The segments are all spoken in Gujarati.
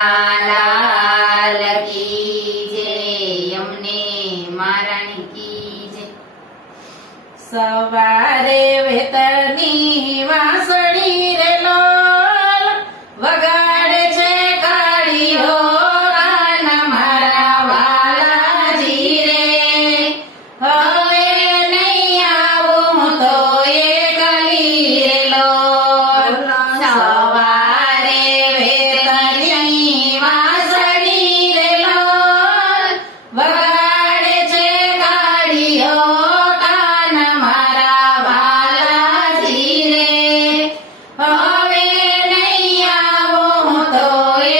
લાલ કી જય, અમને મારાણી કી જય. સવારે વેતરની વાંસળી રે લોલ વગાડે છે કાળીઓ કાન મારા વાલાજી રે. હવે નહીં આવું તો એકલી રે લોલ. સવારે વેતરની વાંસળી રે લોલ વગાડે છે કાળીઓ કાન મારા વાલાજી રે. હવે નહીં આવું તો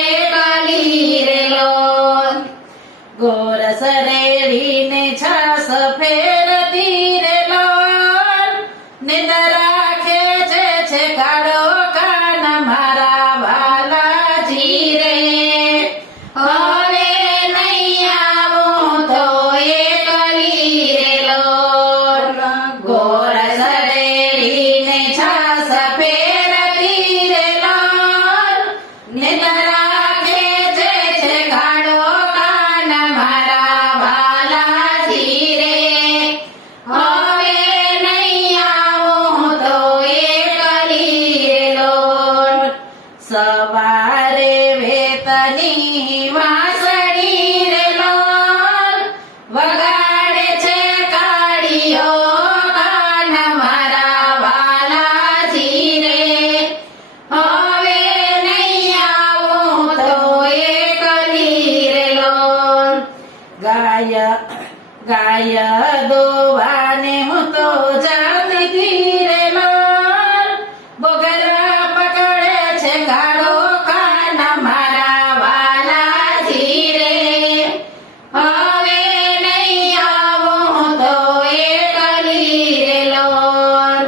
એકલી રે લોલ. ગોરસ રેડીને છાસ ફેરતી રે લોલ નિંદર રાખે છે કાળો કાન મારા વાલાજી રે. હવે નહીં આવું તો એકલી રે લોલ. ગોરસ રેડીને છાસ ફેરતી રે લોલ નિંદર રાખે છે કાળો કાન મારા વાલાજી રે. હવે નહીં આવું તો એકલી રે લોલ. સવારે વેતની વાંસળી રે લોલ વગાડે છે કાળીઓ કાન મારા વાલાજી રે. હવે નહીં આવું તો એકલી રે લોલ. ગાય દોવાને હું તો જાતી રે લોલ બોગરા પકડે છે કાળો કાન મારા વાલાજી રે. હવે નહીં આવું તો એકલી રે લોલ.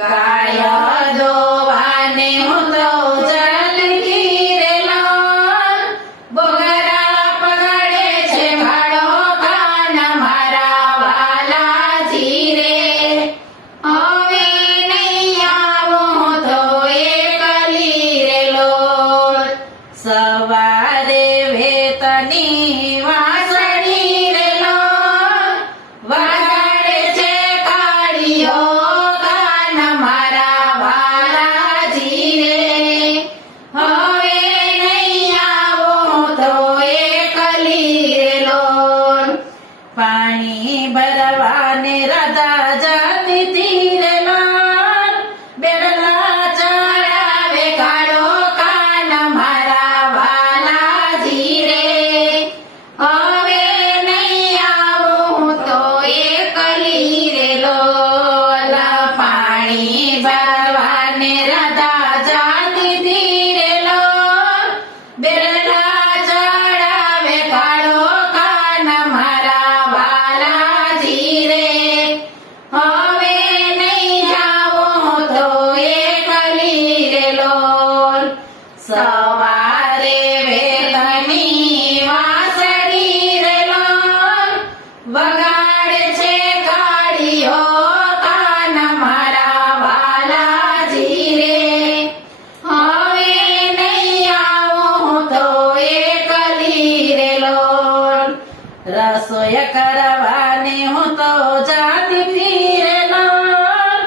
ગાય દોવાને હું તો જાતી રે લોલ બોગરા પકડે છે કાળો કાન મારા વાલાજી રે. હવે નહીં આવું તો એકલી રે લોલ. સવારે વેતની વાંસળી રે લોલ વગાડે છે કાળીઓ કાન મારા વાલાજી રે. હવે નહીં આવું તો એકલી રે લોલ. પાણી ભરવાને રાધા જાતી રે લોલ બેડલા ચડાવે કાળો કાન મારા વાલાજી રે. હવે નહીં આવું તો એકલી રે લોલ. પાણી ભરવાને રાધા જાતી રે લોલ બેડલા ચડાવે કાળો કાન મારા વાલાજી રે. હવે નહીં જાવું તો એકલી રે લોલ. સવારે વેતની વાંસળી રે લોલ વગાડે છે કાળીઓ કાન મારા વાલાજી રે. હવે નહીં આવું તો એકલી રે લોલ. રસોઈ કરવાને હું તો જાતી રે લોલ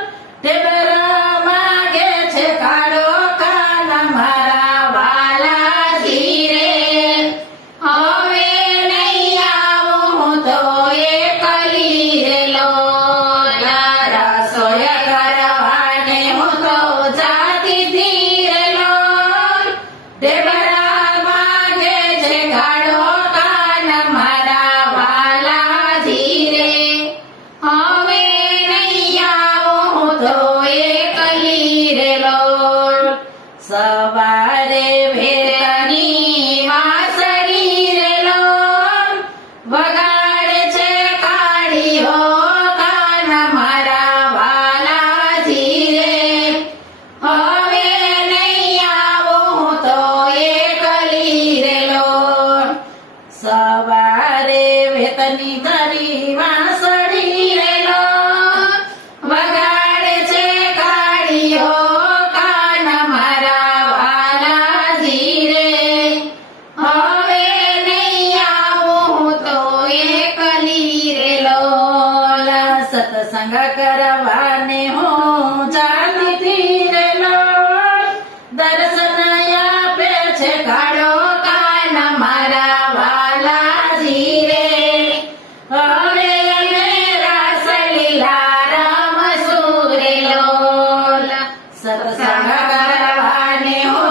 ઢેબરા માગે છે કાળો કાન મારા વાલાજી રે. હવે નહીં આવું તો એકલી રે લોલ. રસોઈ કરવાને હું તો જાતી રે લોલ ઢેબરા માગે છે કાળો કાન મારા વાલાજી રે. હવે નહીં આવું તો એકલી રે લોલ. સવારે વેતની વાંસળી રે લોલ વગાડે છે કાળીઓ કાન મારા વાલાજી રે. હવે નહીં આવું તો એકલી રે લોલ. સવારે વેતની ધરી વાંસળી રે લોલ વગાડે છે કાળીઓ કાન મારા વાલાજી રે. સત્સંગ કરવાને હું જાતી હતી રે લોલ દર્શન આપે છે કાળો કાન મારા વાલાજી રે હવે અમે રાસલીલા રમશું રે લોલ સત્સંગ કરવાને હું